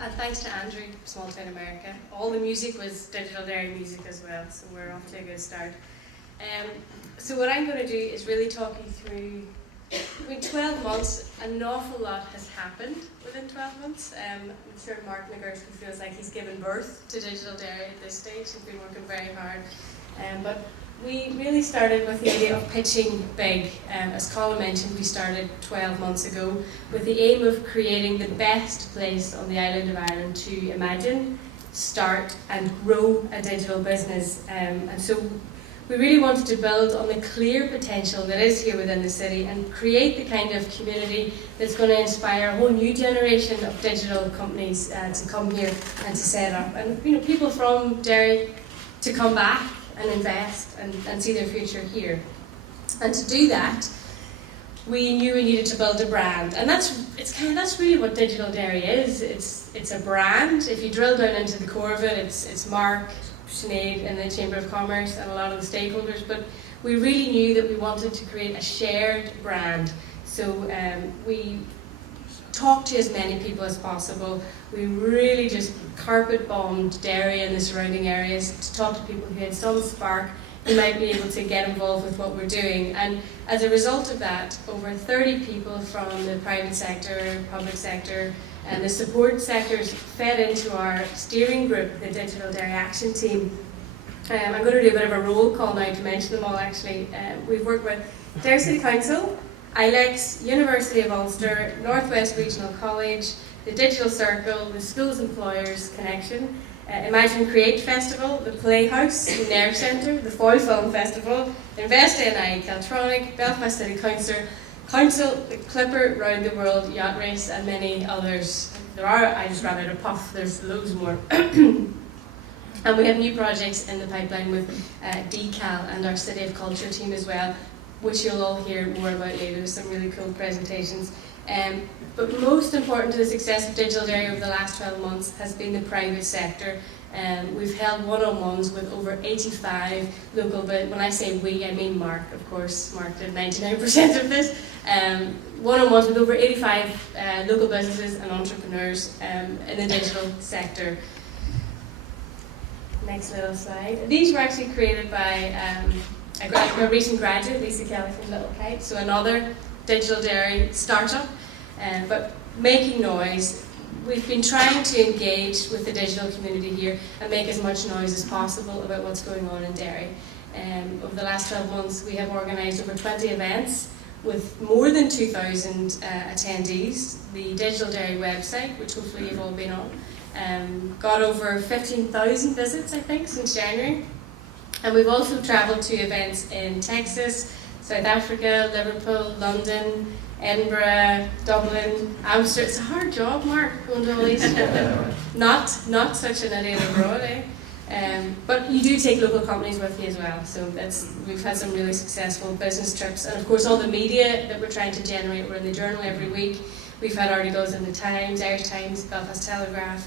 and thanks to Andrew, Small Town America. All the music was Digital Derry music as well, so we're off to a good start. So what I'm going to do is really talk you through, in 12 months, an awful lot has happened within 12 months. I'm sure Mark McGursky feels like he's given birth to Digital Derry at this stage. He's been working very hard. But we really started with the idea of pitching big. As Colin mentioned, we started 12 months ago with the aim of creating the best place on the island of Ireland to imagine, start and grow a digital business. And so we really wanted to build on the clear potential that is here within the city and create the kind of community that's going to inspire a whole new generation of digital companies to come here and to set up. And people from Derry to come back and invest and see their future here. And to do that, we knew we needed to build a brand. And that's really what Digital Derry is. It's a brand. If you drill down into the core of it, it's Mark, Sinead and the Chamber of Commerce and a lot of the stakeholders, but we really knew that we wanted to create a shared brand. So we talked to as many people as possible. We really just carpet bombed Derry and the surrounding areas to talk to people who had some spark who might be able to get involved with what we're doing. And as a result of that, over 30 people from the private sector, public sector, and the support sectors fed into our steering group, the Digital Derry Action Team. I'm going to do a bit of a roll call now to mention them all actually. We've worked with Derry City Council, ILEX, University of Ulster, Northwest Regional College, the Digital Circle, the Schools Employers Connection, Imagine Create Festival, the Playhouse, the Nerve Centre, the Foyle Film Festival, Invest NI, Caltronic, Belfast City Council, the Clipper Round the World Yacht Race, and many others. I just ran out of puff, there's loads more. And we have new projects in the pipeline with Decal and our City of Culture team as well, which you'll all hear more about later. There's some really cool presentations. But most important to the success of Digital Derry over the last 12 months has been the private sector. We've held one-on-ones with over 85 local, but when I say we, I mean Mark, of course. Mark did 99% of this. One-on-ones with over 85 local businesses and entrepreneurs in the digital sector. Next little slide. These were actually created by a recent graduate, Lisa Kelly from Little Kite, so another Digital Derry startup, but making noise. We've been trying to engage with the digital community here and make as much noise as possible about what's going on in Derry. Over the last 12 months, we have organised over 20 events with more than 2,000 attendees. The Digital Derry website, which hopefully you've all been on, got over 15,000 visits, I think, since January. And we've also travelled to events in Texas, South Africa, Liverpool, London, Edinburgh, Dublin, Amsterdam. It's a hard job, Mark, going to all these. Not such an idiot abroad, eh? But you do take local companies with you as well. So we've had some really successful business trips, and of course all the media that we're trying to generate. We're in the Journal every week. We've had articles in the Times, Irish Times, Belfast Telegraph,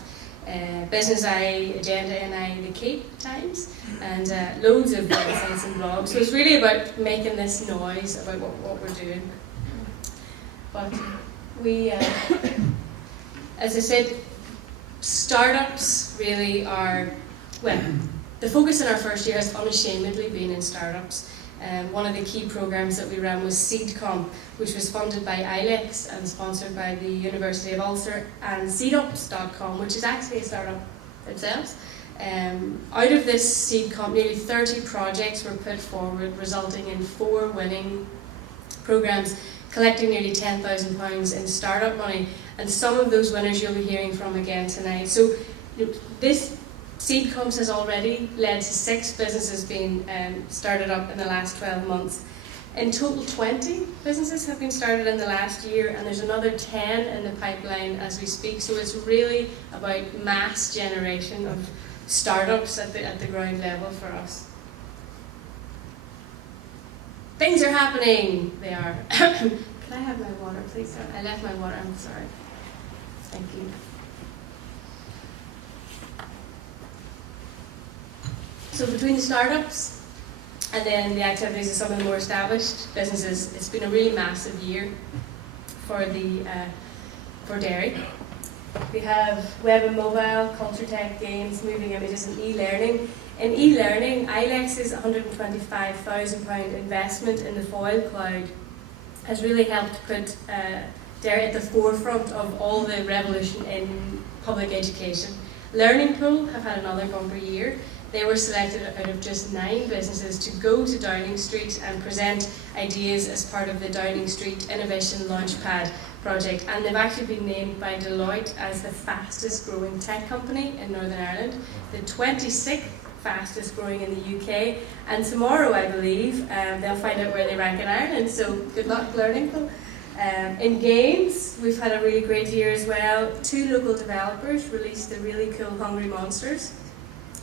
Business Eye, Agenda NI, the Cape Times, and loads of websites and blogs. So it's really about making this noise about what we're doing. But we, as I said, startups really are, well, the focus in our first year has unashamedly been in startups. One of the key programs that we ran was SeedComp, which was funded by ILEX and sponsored by the University of Ulster, and seedups.com, which is actually a startup themselves. Out of this SeedComp, nearly 30 projects were put forward, resulting in 4 winning programs, collecting nearly £10,000 in startup money, and some of those winners you'll be hearing from again tonight. So this SeedComps has already led to 6 businesses being started up in the last 12 months. In total, 20 businesses have been started in the last year, and there's another 10 in the pipeline as we speak. So it's really about mass generation of startups at the ground level for us. Things are happening. They are. Can I have my water, please? I left my water. I'm sorry. Thank you. So between the startups and then the activities of some of the more established businesses, it's been a really massive year for Derry. We have web and mobile, culture tech, games, moving images and e-learning. In e-learning, ILEX's £125,000 investment in the Foil Cloud has really helped put Derry at the forefront of all the revolution in public education. Learning Pool have had another bumper year. They were selected out of just 9 businesses to go to Downing Street and present ideas as part of the Downing Street Innovation Launchpad project. And they've actually been named by Deloitte as the fastest growing tech company in Northern Ireland, the 26th fastest growing in the UK. And tomorrow, I believe, they'll find out where they rank in Ireland. So good luck, Learning Pool. In games, we've had a really great year as well. 2 local developers released the really cool Hungry Monsters.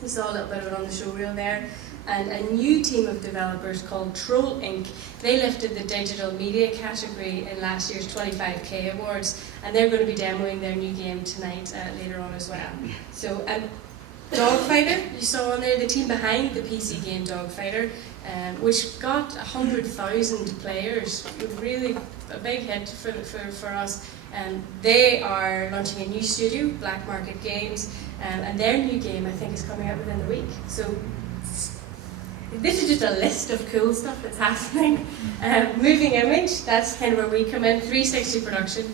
We saw a little bit of it on the show reel there. And a new team of developers called Troll Inc. They lifted the digital media category in last year's 25K Awards, and they're going to be demoing their new game tonight later on as well. So, Dogfighter, you saw on there, the team behind the PC game Dogfighter, which got 100,000 players, really a big hit for us. They are launching a new studio, Black Market Games, and their new game I think is coming out within the week. So this is just a list of cool stuff that's happening. Moving image, that's kind of where we come in. 360 production.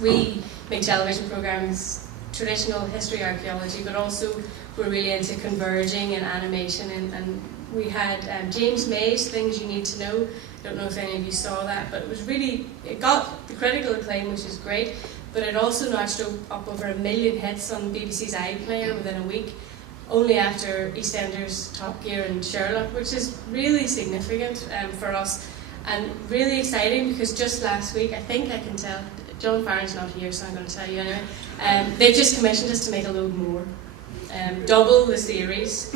We make television programs, traditional history, archaeology, but also we're really into converging and animation. And we had James May's Things You Need to Know. I don't know if any of you saw that, but it got the critical acclaim, which is great, but it also notched up over 1 million hits on BBC's iPlayer within a week, only after EastEnders, Top Gear and Sherlock, which is really significant for us and really exciting because just last week, I think I can tell, John Farron's not here, so I'm going to tell you anyway, they've just commissioned us to make a load more, double the series.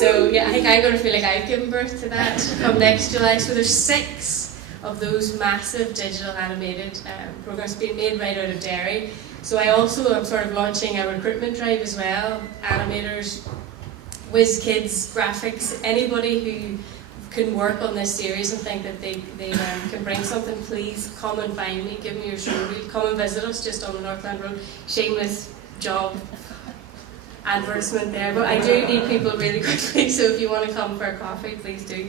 So yeah, I think I'm going to feel like I've given birth to that come next July. So there's 6 of those massive digital animated programs being made right out of Derry. So I also am sort of launching a recruitment drive as well. Animators, whiz kids, graphics, anybody who can work on this series and think that they can bring something, please come and find me, give me your show reel, come and visit us just on the Northland Road. Shameless job advertisement there, but I do need people really quickly, so if you want to come for a coffee, please do.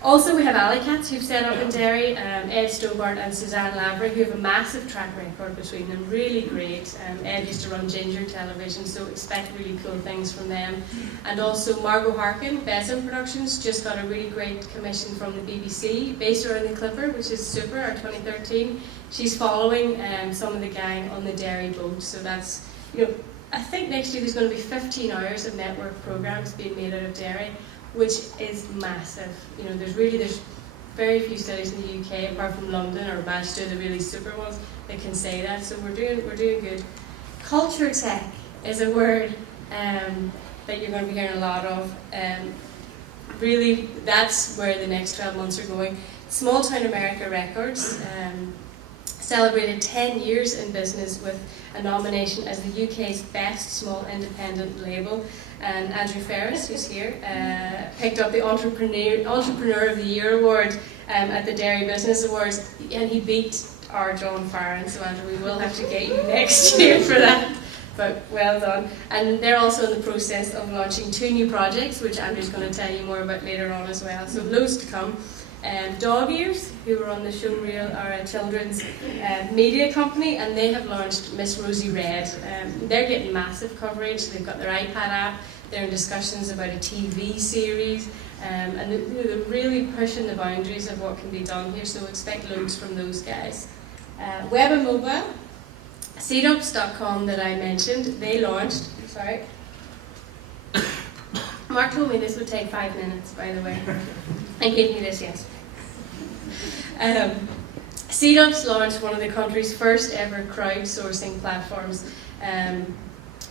Also, we have Alleycats who've set up in Derry, Ed Stobart and Suzanne Lavery, who have a massive track record between them, really great. Ed used to run Ginger Television, so expect really cool things from them. And also Margot Harkin, Besom Productions, just got a really great commission from the BBC, based around the Clipper, which is super, our 2013. She's following some of the gang on the Derry boat, so that's, I think next year there's going to be 15 hours of network programs being made out of Derry, which is massive. There's very few studies in the UK, apart from London or Manchester, the really super ones, that can say that. So we're doing good. Culture tech is a word that you're going to be hearing a lot of. Really, that's where the next 12 months are going. Small Town America Records celebrated 10 years in business with a nomination as the UK's best small independent label. And Andrew Ferris, who's here, picked up the Entrepreneur of the Year award at the Derry Business Awards, and he beat our John Farron. So Andrew, we will have to get you next year for that. But well done. And they're also in the process of launching 2 new projects, which Andrew's going to tell you more about later on as well. So loads to come. Dog Ears, who were on the show reel, are a children's media company, and they have launched Miss Rosie Red. They're getting massive coverage. They've got their iPad app. They're in discussions about a TV series, and they're really pushing the boundaries of what can be done here. So expect loads from those guys. Web and mobile, seedups.com that I mentioned. They launched. Sorry. Mark told me this would take 5 minutes, by the way. And gave me this, yes. Seedups launched one of the country's first ever crowdsourcing platforms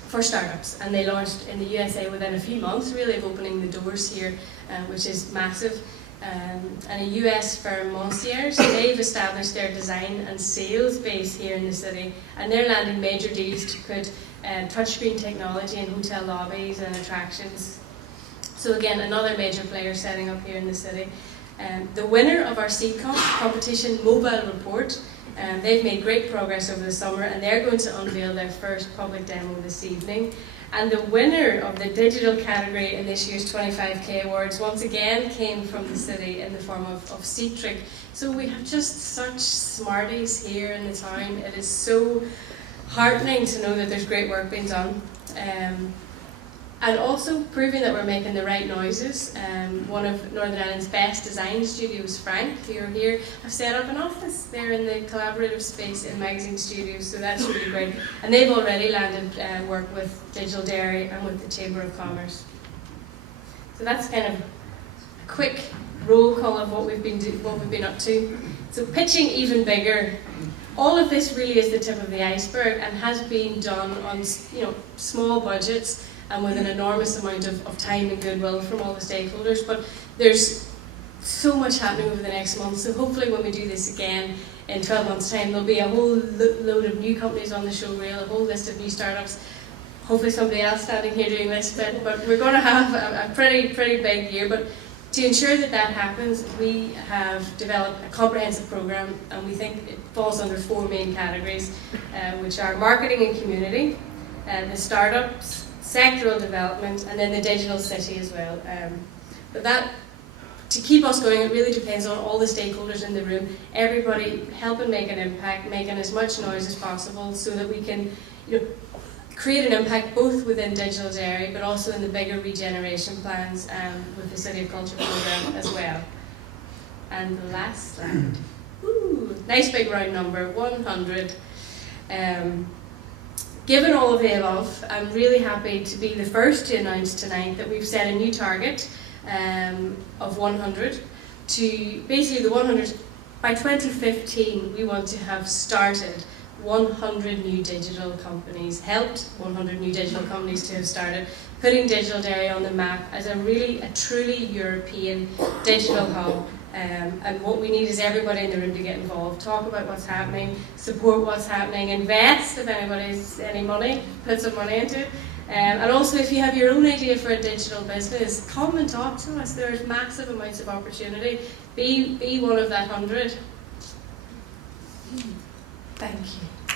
for startups, and they launched in the USA within a few months, really, of opening the doors here, which is massive. And a US firm, Concierge, they've established their design and sales base here in the city, and they're landing major deals to put touchscreen technology in hotel lobbies and attractions. So again, another major player setting up here in the city. The winner of our Seed competition mobile report They've made great progress over the summer, and they're going to unveil their first public demo this evening. And the winner of the digital category in this year's 25k awards once again came from the city in the form of Citric. So we have just such smarties here in the town. It is so heartening to know that there's great work being done. And also proving that we're making the right noises. One of Northern Ireland's best design studios, Frank, who are here, have set up an office there in the collaborative space in Magazine Studios, so that's really great. And they've already landed work with Digital Derry and with the Chamber of Commerce. So that's kind of a quick roll call of what we've been up to. So pitching even bigger. All of this really is the tip of the iceberg and has been done on small budgets and with an enormous amount of time and goodwill from all the stakeholders. But there's so much happening over the next month, so hopefully when we do this again in 12 months' time, there'll be a whole load of new companies on the show reel, a whole list of new startups, hopefully somebody else standing here doing this bit, but we're going to have a pretty big year. But to ensure that that happens, we have developed a comprehensive programme, and we think it falls under 4 main categories, which are marketing and community, the startups, sectoral development, and then the digital city as well. But that, to keep us going, it really depends on all the stakeholders in the room, everybody helping make an impact, making as much noise as possible, so that we can create an impact both within Digital Derry, but also in the bigger regeneration plans with the City of Culture programme as well. And the last slide. Ooh, nice big round number, 100. Given all of the above, I'm really happy to be the first to announce tonight that we've set a new target of 100. To basically the 100, by 2015 we want to have started 100 new digital companies, helped 100 new digital companies to have started, putting Digital Derry on the map as a truly European digital hub. And what we need is everybody in the room to get involved, talk about what's happening, support what's happening, invest if anybody's any money, put some money into it. And also if you have your own idea for a digital business, come and talk to us. There's massive amounts of opportunity. Be one of that 100. Thank you.